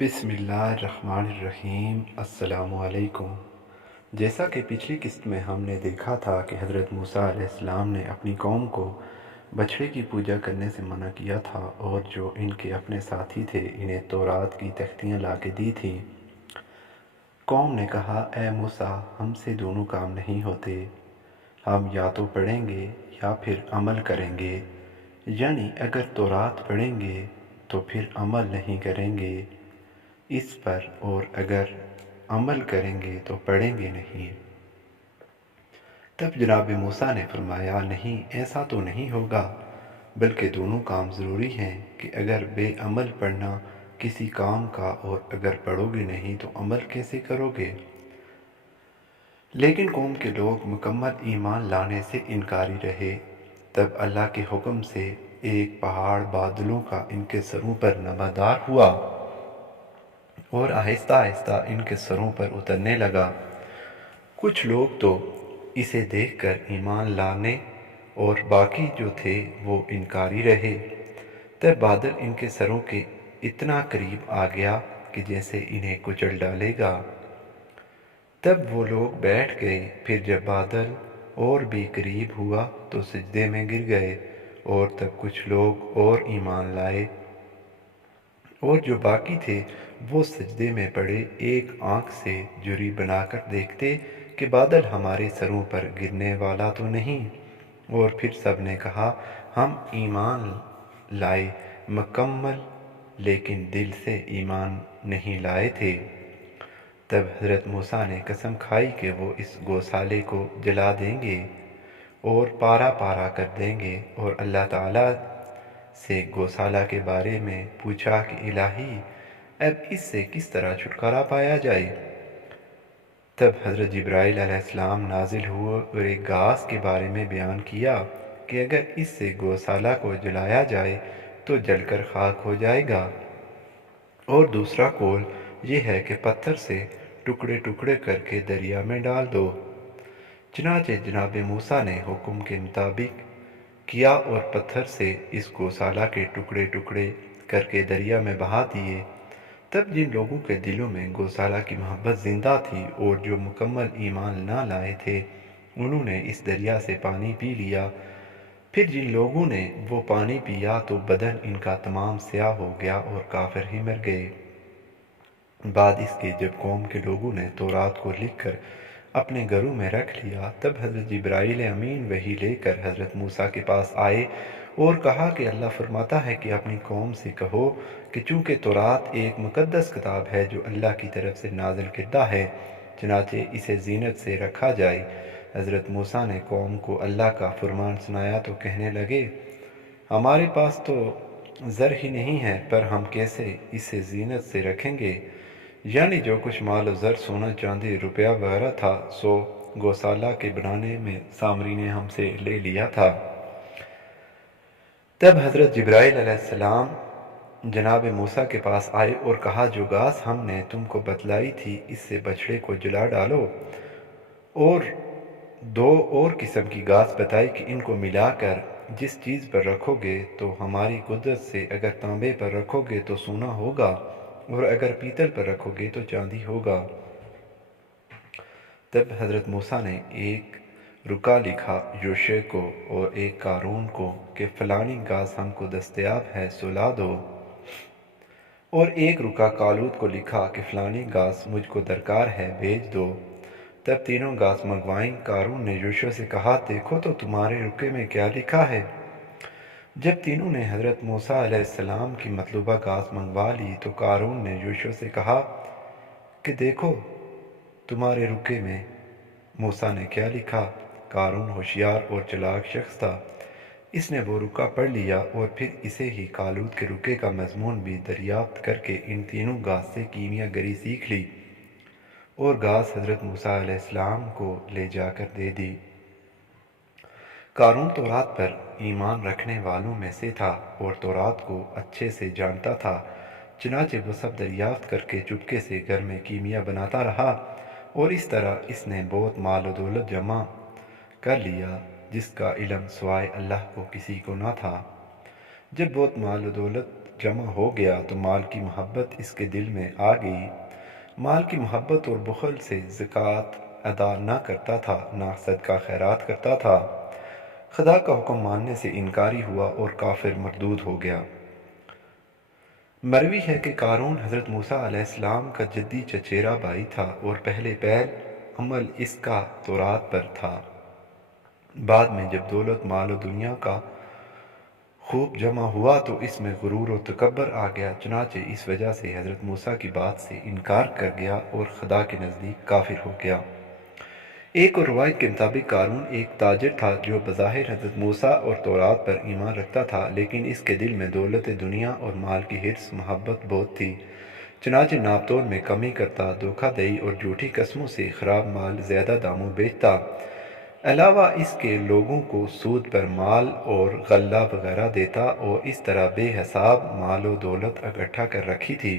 بسم اللہ الرحمن الرحیم۔ السلام علیکم۔ جیسا کہ پچھلی قسط میں ہم نے دیکھا تھا کہ حضرت موسیٰ علیہ السلام نے اپنی قوم کو بچھڑے کی پوجا کرنے سے منع کیا تھا، اور جو ان کے اپنے ساتھی تھے انہیں تورات کی تختیاں لا کے دی تھیں۔ قوم نے کہا، اے موسیٰ، ہم سے دونوں کام نہیں ہوتے، ہم یا تو پڑھیں گے یا پھر عمل کریں گے، یعنی اگر تورات پڑھیں گے تو پھر عمل نہیں کریں گے اس پر، اور اگر عمل کریں گے تو پڑھیں گے نہیں۔ تب جناب موسیٰ نے فرمایا، نہیں، ایسا تو نہیں ہوگا، بلکہ دونوں کام ضروری ہیں کہ اگر بے عمل پڑھنا کسی کام کا اور اگر پڑھو گے نہیں تو عمل کیسے کرو گے؟ لیکن قوم کے لوگ مکمل ایمان لانے سے انکاری رہے۔ تب اللہ کے حکم سے ایک پہاڑ بادلوں کا ان کے سروں پر نمودار ہوا اور آہستہ آہستہ ان کے سروں پر اترنے لگا۔ کچھ لوگ تو اسے دیکھ کر ایمان لانے اور باقی جو تھے وہ انکاری رہے۔ تب بادل ان کے سروں کے اتنا قریب آ گیا کہ جیسے انہیں کچل ڈالے گا۔ تب وہ لوگ بیٹھ گئے۔ پھر جب بادل اور بھی قریب ہوا تو سجدے میں گر گئے، اور تب کچھ لوگ اور ایمان لائے، اور جو باقی تھے وہ سجدے میں پڑے، ایک آنکھ سے جھری بنا کر دیکھتے کہ بادل ہمارے سروں پر گرنے والا تو نہیں۔ اور پھر سب نے کہا، ہم ایمان لائے مکمل، لیکن دل سے ایمان نہیں لائے تھے۔ تب حضرت موسیٰ نے قسم کھائی کہ وہ اس گوسالے کو جلا دیں گے اور پارا پارا کر دیں گے، اور اللہ تعالیٰ سے گوسالہ کے بارے میں پوچھا کہ الہی، اب اس سے کس طرح چھٹکارا پایا جائے؟ تب حضرت جبرائیل علیہ السلام نازل ہوئے اور ایک گھاس کے بارے میں بیان کیا کہ اگر اس سے گوسالہ کو جلایا جائے تو جل کر خاک ہو جائے گا، اور دوسرا قول یہ ہے کہ پتھر سے ٹکڑے ٹکڑے کر کے دریا میں ڈال دو۔ چنانچہ جناب موسیٰ نے حکم کے مطابق کیا اور پتھر سے اس گوسالہ کے ٹکڑے ٹکڑے کر کے دریا میں بہا دیے۔ تب جن لوگوں کے دلوں میں گوسالہ کی محبت زندہ تھی اور جو مکمل ایمان نہ لائے تھے، انہوں نے اس دریا سے پانی پی لیا۔ پھر جن لوگوں نے وہ پانی پیا تو بدن ان کا تمام سیاہ ہو گیا اور کافر ہی مر گئے۔ بعد اس کے جب قوم کے لوگوں نے تورات کو لکھ کر اپنے گھروں میں رکھ لیا، تب حضرت جبرائیل امین وحی لے کر حضرت موسیٰ کے پاس آئے اور کہا کہ اللہ فرماتا ہے کہ اپنی قوم سے کہو کہ چونکہ تورات ایک مقدس کتاب ہے جو اللہ کی طرف سے نازل کردہ ہے، چنانچہ اسے زینت سے رکھا جائے۔ حضرت موسیٰ نے قوم کو اللہ کا فرمان سنایا تو کہنے لگے، ہمارے پاس تو زر ہی نہیں ہے، پر ہم کیسے اسے زینت سے رکھیں گے؟ یعنی جو کچھ مال و زر، سونا چاندی روپیہ وغیرہ تھا، سو گوسالہ کے بنانے میں سامری نے ہم سے لے لیا تھا۔ تب حضرت جبرائیل علیہ السلام جناب موسیٰ کے پاس آئے اور کہا، جو گھاس ہم نے تم کو بتلائی تھی اس سے بچھڑے کو جلا ڈالو، اور دو اور قسم کی گھاس بتائی کہ ان کو ملا کر جس چیز پر رکھو گے تو ہماری قدرت سے اگر تانبے پر رکھو گے تو سونا ہوگا، اور اگر پیتل پر رکھو گے تو چاندی ہوگا۔ تب حضرت موسیٰ نے ایک رکا لکھا یوشع کو اور ایک قارون کو کہ فلانی گھاس ہم کو دستیاب ہے، سو لا دو، اور ایک رکا کالود کو لکھا کہ فلانی گھاس مجھ کو درکار ہے، بھیج دو۔ تب تینوں گھاس منگوائیں۔ قارون نے یوشع سے کہا، دیکھو تو تمہارے رکے میں کیا لکھا ہے؟ جب تینوں نے حضرت موسیٰ علیہ السلام کی مطلوبہ گھاس منگوا لی تو قارون نے یوشع سے کہا کہ دیکھو تمہارے رکے میں موسیٰ نے کیا لکھا۔ قارون ہوشیار اور چلاک شخص تھا، اس نے وہ رکا پڑھ لیا اور پھر اسے ہی کالود کے رکے کا مضمون بھی دریافت کر کے ان تینوں گھاس سے کیمیا گری سیکھ لی اور گھاس حضرت موسیٰ علیہ السلام کو لے جا کر دے دی۔ قارون تورات پر ایمان رکھنے والوں میں سے تھا اور تورات کو اچھے سے جانتا تھا، چنانچہ وہ سب دریافت کر کے چپکے سے گھر میں کیمیا بناتا رہا، اور اس طرح اس نے بہت مال و دولت جمع کر لیا جس کا علم سوائے اللہ کو کسی کو نہ تھا۔ جب بہت مال و دولت جمع ہو گیا تو مال کی محبت اس کے دل میں آ گئی۔ مال کی محبت اور بخل سے زکوٰۃ ادا نہ کرتا تھا، نہ صدقہ خیرات کرتا تھا۔ خدا کا حکم ماننے سے انکاری ہوا اور کافر مردود ہو گیا۔ مروی ہے کہ قارون حضرت موسیٰ علیہ السلام کا جدی چچیرا بھائی تھا اور پہلے عمل اس کا تورات پر تھا۔ بعد میں جب دولت مال و دنیا کا خوب جمع ہوا تو اس میں غرور و تکبر آ گیا، چنانچہ اس وجہ سے حضرت موسیٰ کی بات سے انکار کر گیا اور خدا کے نزدیک کافر ہو گیا۔ ایک اور روایت کے مطابق قارون ایک تاجر تھا جو بظاہر حضرت موسیٰ اور تورات پر ایمان رکھتا تھا، لیکن اس کے دل میں دولت دنیا اور مال کی حرص محبت بہت تھی، چنانچہ ناپ تول میں کمی کرتا، دھوکہ دہی اور جھوٹی قسموں سے خراب مال زیادہ داموں بیچتا۔ علاوہ اس کے لوگوں کو سود پر مال اور غلہ وغیرہ دیتا اور اس طرح بے حساب مال و دولت اکٹھا کر رکھی تھی۔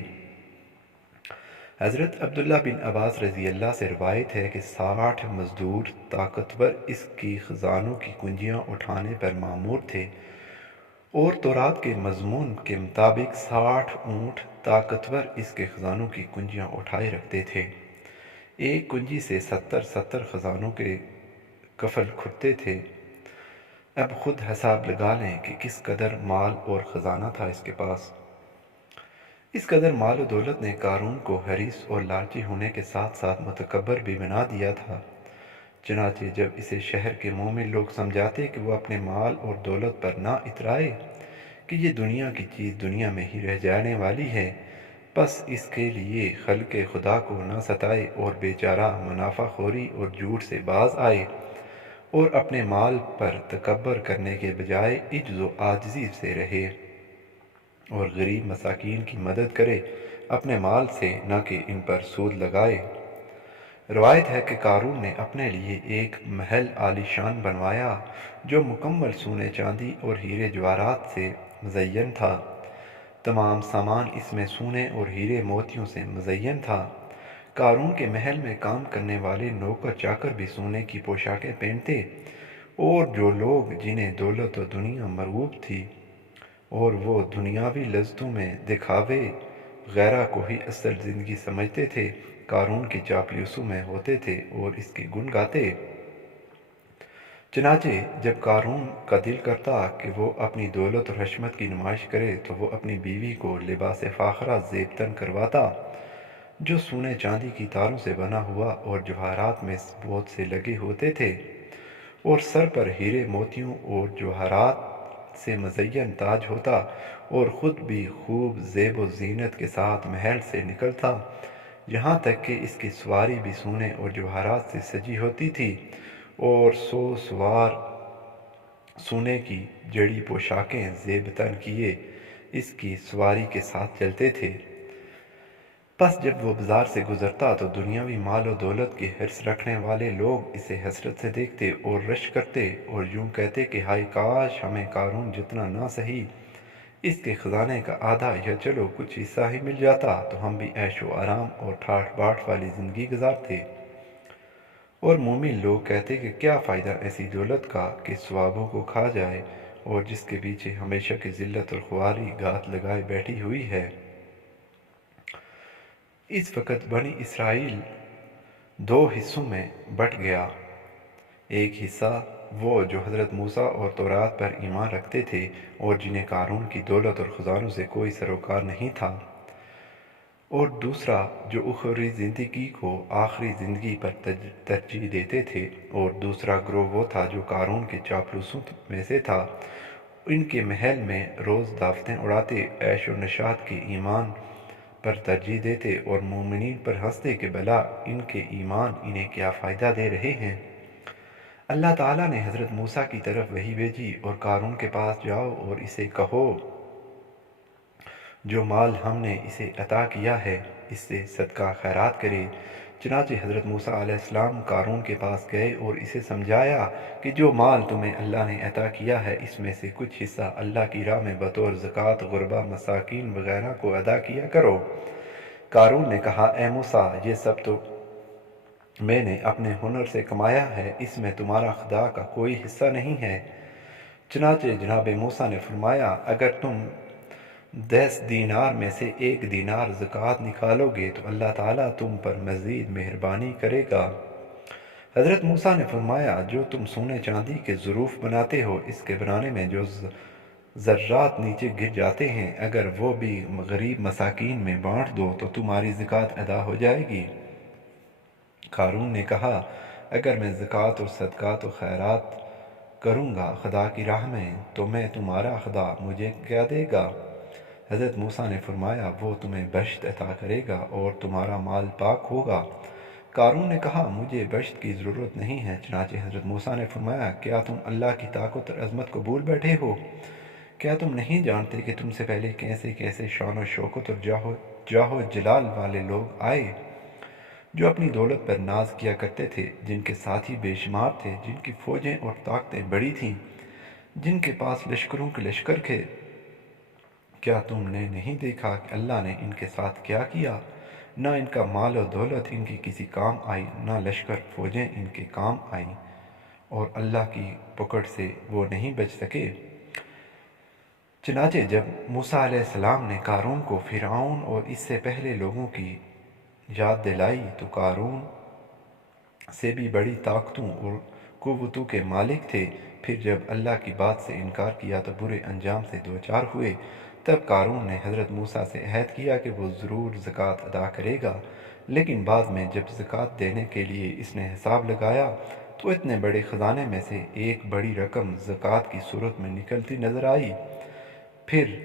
حضرت عبداللہ بن عباس رضی اللہ سے روایت ہے کہ 60 مزدور طاقتور اس کی خزانوں کی کنجیاں اٹھانے پر مامور تھے، اور تورات کے مضمون کے مطابق 60 اونٹ طاقتور اس کے خزانوں کی کنجیاں اٹھائے رکھتے تھے۔ ایک کنجی سے 70 خزانوں کے کفل کھلتے تھے۔ اب خود حساب لگا لیں کہ کس قدر مال اور خزانہ تھا اس کے پاس۔ اس قدر مال و دولت نے قارون کو حریص اور لالچی ہونے کے ساتھ ساتھ متکبر بھی بنا دیا تھا، چنانچہ جب اسے شہر کے مومن لوگ سمجھاتے کہ وہ اپنے مال اور دولت پر نہ اترائے کہ یہ دنیا کی چیز دنیا میں ہی رہ جانے والی ہے، بس اس کے لیے خلق خدا کو نہ ستائے اور بیچارہ منافع خوری اور جھوٹ سے باز آئے اور اپنے مال پر تکبر کرنے کے بجائے عجز و عاجزی سے رہے اور غریب مساکین کی مدد کرے اپنے مال سے، نہ کہ ان پر سود لگائے۔ روایت ہے کہ قارون نے اپنے لیے ایک محل عالی شان بنوایا جو مکمل سونے چاندی اور ہیرے جواہرات سے مزین تھا۔ تمام سامان اس میں سونے اور ہیرے موتیوں سے مزین تھا۔ قارون کے محل میں کام کرنے والے نوکر چاکر بھی سونے کی پوشاکیں پہنتے، اور جو لوگ جنہیں دولت و دنیا مرغوب تھی اور وہ دنیاوی لذتوں میں دکھاوے غیرہ کو ہی اصل زندگی سمجھتے تھے، قارون کی چاپلوسیوں میں ہوتے تھے اور اس کے گن گاتے۔ چنانچہ جب قارون کا دل کرتا کہ وہ اپنی دولت اور حشمت کی نمائش کرے تو وہ اپنی بیوی کو لباس فاخرہ زیب تن کرواتا جو سونے چاندی کی تاروں سے بنا ہوا اور جواہرات میں بہت سے لگے ہوتے تھے، اور سر پر ہیرے موتیوں اور جواہرات سے مزین تاج ہوتا، اور خود بھی خوب زیب و زینت کے ساتھ محل سے نکلتا، یہاں تک کہ اس کی سواری بھی سونے اور جواہرات سے سجی ہوتی تھی، اور 100 سوار سونے کی جڑی پوشاکیں زیب تن کیے اس کی سواری کے ساتھ چلتے تھے۔ پس جب وہ بازار سے گزرتا تو دنیاوی مال و دولت کی حرص رکھنے والے لوگ اسے حسرت سے دیکھتے اور رشک کرتے اور یوں کہتے کہ ہائے کاش ہمیں قارون جتنا نہ سہی اس کے خزانے کا آدھا یا چلو کچھ حصہ ہی مل جاتا تو ہم بھی عیش و آرام اور ٹھاٹھ باٹھ والی زندگی گزارتے۔ اور مومن لوگ کہتے کہ کیا فائدہ ایسی دولت کا کہ ثوابوں کو کھا جائے اور جس کے پیچھے ہمیشہ کی ذلت اور خواری گھات لگائے بیٹھی ہوئی ہے۔ اس وقت بنی اسرائیل 2 حصوں میں بٹ گیا۔ ایک حصہ وہ جو حضرت موسیٰ اور تورات پر ایمان رکھتے تھے اور جنہیں قارون کی دولت اور خزانوں سے کوئی سروکار نہیں تھا، اور دوسرا جو اخروی زندگی کو آخری زندگی پر ترجیح دیتے تھے، اور دوسرا گروہ وہ تھا جو قارون کے چاپلوسوں میں سے تھا۔ ان کے محل میں روز دعوتیں اڑاتے، عیش و نشاط کے ایمان پر ترجیح دیتے اور مومنین پر ہنستے کہ بھلا ان کے ایمان انہیں کیا فائدہ دے رہے ہیں۔ اللہ تعالیٰ نے حضرت موسیٰ کی طرف وحی بھیجی اور قارون کے پاس جاؤ اور اسے کہو جو مال ہم نے اسے عطا کیا ہے اس سے صدقہ خیرات کرے۔ چنانچہ حضرت موسیٰ علیہ السلام قارون کے پاس گئے اور اسے سمجھایا کہ جو مال تمہیں اللہ نے عطا کیا ہے اس میں سے کچھ حصہ اللہ کی راہ میں بطور زکوٰۃ غربا مساکین وغیرہ کو ادا کیا کرو۔ قارون نے کہا اے موسیٰ یہ سب تو میں نے اپنے ہنر سے کمایا ہے، اس میں تمہارا خدا کا کوئی حصہ نہیں ہے۔ چنانچہ جناب موسیٰ نے فرمایا اگر تم 10 دینار میں سے 1 دینار زکوٰۃ نکالو گے تو اللہ تعالیٰ تم پر مزید مہربانی کرے گا۔ حضرت موسیٰ نے فرمایا جو تم سونے چاندی کے ظروف بناتے ہو اس کے بنانے میں جو ذرات نیچے گر جاتے ہیں اگر وہ بھی غریب مساکین میں بانٹ دو تو تمہاری زکوٰۃ ادا ہو جائے گی۔ قارون نے کہا اگر میں زکوٰۃ اور صدقات و خیرات کروں گا خدا کی راہ میں تو میں تمہارا خدا مجھے کیا دے گا؟ حضرت موسیٰ نے فرمایا وہ تمہیں بشت عطا کرے گا اور تمہارا مال پاک ہوگا۔ قارون نے کہا مجھے بشت کی ضرورت نہیں ہے۔ چنانچہ حضرت موسیٰ نے فرمایا کیا تم اللہ کی طاقت اور عظمت کو بھول بیٹھے ہو؟ کیا تم نہیں جانتے کہ تم سے پہلے کیسے کیسے شان و شوکت اور جاہ و جلال والے لوگ آئے جو اپنی دولت پر ناز کیا کرتے تھے، جن کے ساتھی بے شمار تھے، جن کی فوجیں اور طاقتیں بڑی تھیں، جن کے پاس لشکروں کے لشکر تھے؟ کیا تم نے نہیں دیکھا کہ اللہ نے ان کے ساتھ کیا کیا؟ نہ ان کا مال و دولت ان کی کسی کام آئی، نہ لشکر فوجیں ان کے کام آئیں، اور اللہ کی پکڑ سے وہ نہیں بچ سکے۔ چنانچہ جب موسیٰ علیہ السلام نے قارون کو فرعون اور اس سے پہلے لوگوں کی یاد دلائی تو قارون سے بھی بڑی طاقتوں اور قوتوں کے مالک تھے۔ پھر جب اللہ کی بات سے انکار کیا تو برے انجام سے دوچار ہوئے۔ تب قارون نے حضرت موسیٰ سے عہد کیا کہ وہ ضرور زکوٰۃ ادا کرے گا، لیکن بعد میں جب زکوٰۃ دینے کے لیے اس نے حساب لگایا تو اتنے بڑے خزانے میں سے ایک بڑی رقم زکوٰۃ کی صورت میں نکلتی نظر آئی۔ پھر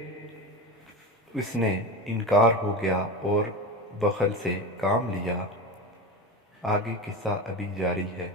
اس نے انکار ہو گیا اور بخل سے کام لیا۔ آگے قصہ ابھی جاری ہے۔